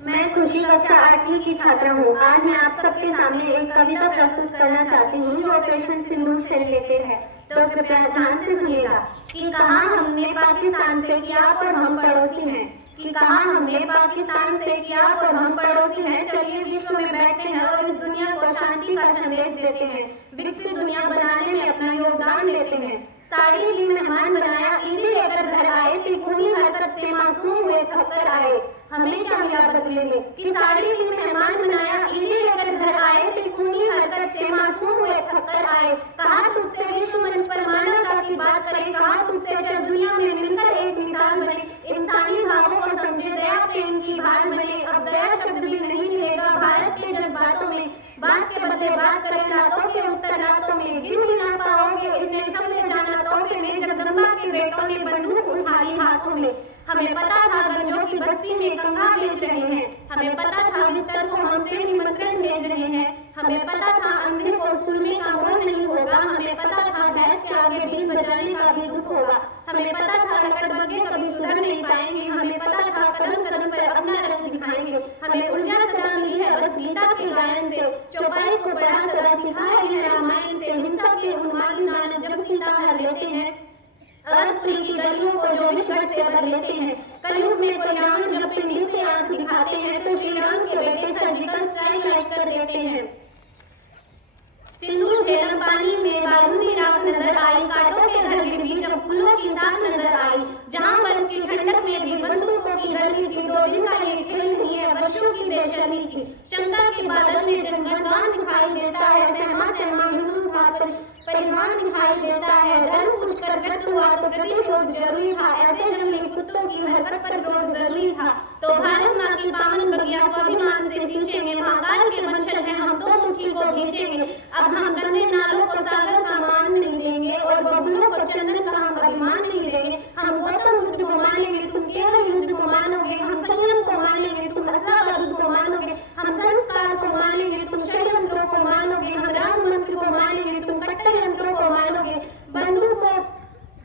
मैं खुशी कक्षा 8वीं की छात्रा हूँ। आज मैं आप सबके सामने एक कविता प्रस्तुत करना चाहती हूँ जो ऑपरेशन सिंदूर से रिलेटेड है। तो कृपया ध्यान से सुनिएगा। कि कहा हमने पाकिस्तान से कि आप और हम पड़ोसी हैं। कि कहा हमने पाकिस्तान से कि आप और हम पड़ोसी हैं। चलिए विश्व में बैठते हैं और इस दुनिया को शांति का संदेश देते हैं। विकसित दुनिया बनाने में अपना योगदान देते हैं। साड़ी दी मेहमान बनाया, ईदी लेकर घर आए, तिलकुनी हरकत से मासूम हुए थक कर आए। हमें क्या मिला बदले में? कि साड़ी दी मेहमान बनाया, ईदी लेकर घर आए, तिलकुनी हरकत से मासूम हुए थक कर आए। कहा तुमसे विश्व मंच पर मानवता की बात करें, कहा तुमसे चल दुनिया में मिलकर एक मिसाल बने। इंसानी भावों को समझे, दया प्रेम की भार बने। अब दया शब्द भी नहीं मिलेगा भारत के जज्बातों में। बात के बदले बात करें, लातों के उत्तर लातों में। गिन भी ना पाओगे इतने शब्द ले जाना तोहफे में। जगदम्बा के बेटों ने बंदूक उठा ली हाथों में। हमें पता था गंजों की बस्ती में गंगा बेच रहे हैं। हमें पता था बिस्तर को हम प्रेम निमंत्रण भेज रहे हैं। हमें पता था अंधे को सूरमे का मोल नहीं होगा। हमें पता था भैंस के आगे बीन बजाने का भी दुख होगा। हमें पता था लकड़बग्गे कभी सुधर नहीं पाएंगे। हमें पता था कदम कदम पर अपना रंग दिखाएंगे। हमें ऊर्जा सदा मिली है बस गीता के गायन से। चौपाई को पढ़ा सदा सीखा है यह रामायण से। हिंसा के उन्मादी दानव जब सीता हर लेते हैं, अवधपुरी की गलियों को जो विषगढ़ से भर लेते हैं। कलयुग में कोई रावण जब पिंडी से आंख दिखाते हैं तो श्री राम के बेटे सर्जिकल स्ट्राइक लाइक कर देते हैं। सिंधु झेलम पानी में बारूदी राख नजर आई। कांटों के घर गिर भी जब फूलों की साख नजर आई। जहां बर्फ की ठंडक में भी बंदूकों की गर्मी थी। 2 दिन का ये खेल नहीं है, वर्षों की बेशर्मी थी। शंका के बादल में जनगणगान दिखाई देता है। सहमा सहमा हिंदू स्थापन परिधान दिखाई देता है। धर्म पूछ कर व्यक्त हुआ तो प्रतिशोध जरूरी था। ऐसे जंगली कुत्तों की हरकत पर क्रोध जरूरी था। तो भारत माँ की पावन बगिया स्वाभिमान से सींचेंगे। महाकाल के वंशज हैं हम तो मुट्ठी को भींचेंगे। अब हम गंदे नालों को सागर का मान नहीं देंगे और बबूलों को चंदन का हम अभिमान नहीं देंगे। हम गौतम बुद्ध को मानेंगे, तुम केवल युद्ध को मानोगे। हम संयम को मानेंगे, तुम असला बारूद को मानोगे। हम संस्कार को मानेंगे, तुम षड्यंत्रों को मानोगे। हम राम मंत्र को मानेंगे, तुम कट्टर यंत्रों को मानोगे। बंदूकों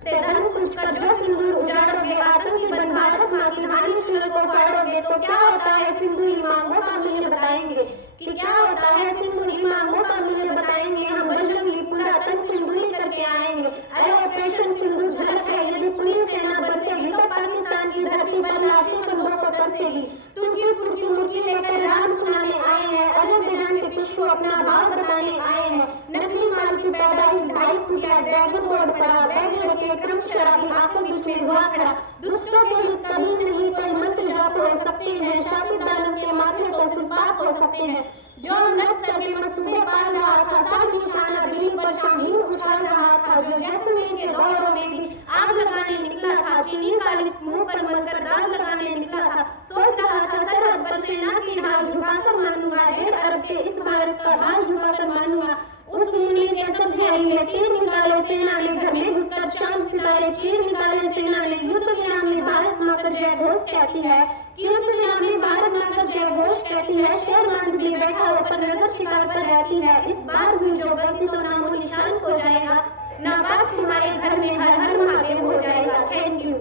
से धन पूछकर जो सिंदूर उजाड़ोगे, आतंकी बन भारत माँ की धानी चुनर को फाड़ोगे। तो क्या होता है सिंदूरी मांगों का मूल्य बताएंगे। कि क्या होता है सिंदूरी मांगों का मूल्य बताएंगे। हम बजरंगी पूरा तन सिंदूरी करके आएंगे। अरे ऑपरेशन सिंदूर झलक है, यदि पूरी सेना बरसेगी तो पाकिस्तान की धरती पर लाशें कंधों को तरसेगी। तुर्की फुर्की मुर्गी लेकर राग सुनाने आए हैं। अजरबैजान के पिशु अपना भाव बताने आए हैं। नकली माल की पैदाइश 2.5 फुटिया ड्रैगन तोड़ पड़ा। बैगे रखे ट्रम्प शराबी आखिर बीच में हुआ खड़ा। दुष्टों के हित कभी नहीं कोई मंत्र जाप हो सकते हैं। शापित दानव के माथे तो सिर्फ पाप हो सकते हैं। जो अमृतसर में मसूबे पाल रहा था, साथ निशाना दिल्ली पर शाहीन उछाल रहा था। जो जैसलमेर के दौरों में भी आग लगाने निकला था, चीनी काली मुंह पर मलकर दाग लगाने निकला था। सोच रहा था सरहद पर सेना की ढाल झुकाकर मानूंगा। 1.5 अरब के इस भारत का हाल झुकाकर मानूंगा। उस मुनि के सब जहरीले तीर निकाले सेना ने, घर में घुसकर चांद सितारे चीर निकाले सेना ने। युद्ध विराम में भारत माँ कर जय घोष कहती है। युद्ध विराम में भारत माँ कर जय घोष कहती है। शेर बांध में बैठा होकर नजर शिकार पर रहती है। इस बार हुई जो गलती तो नामो निशान हो जाएगा। ना बात तुम्हारे घर में हर हर महादेव हो जाएगा। Thank you.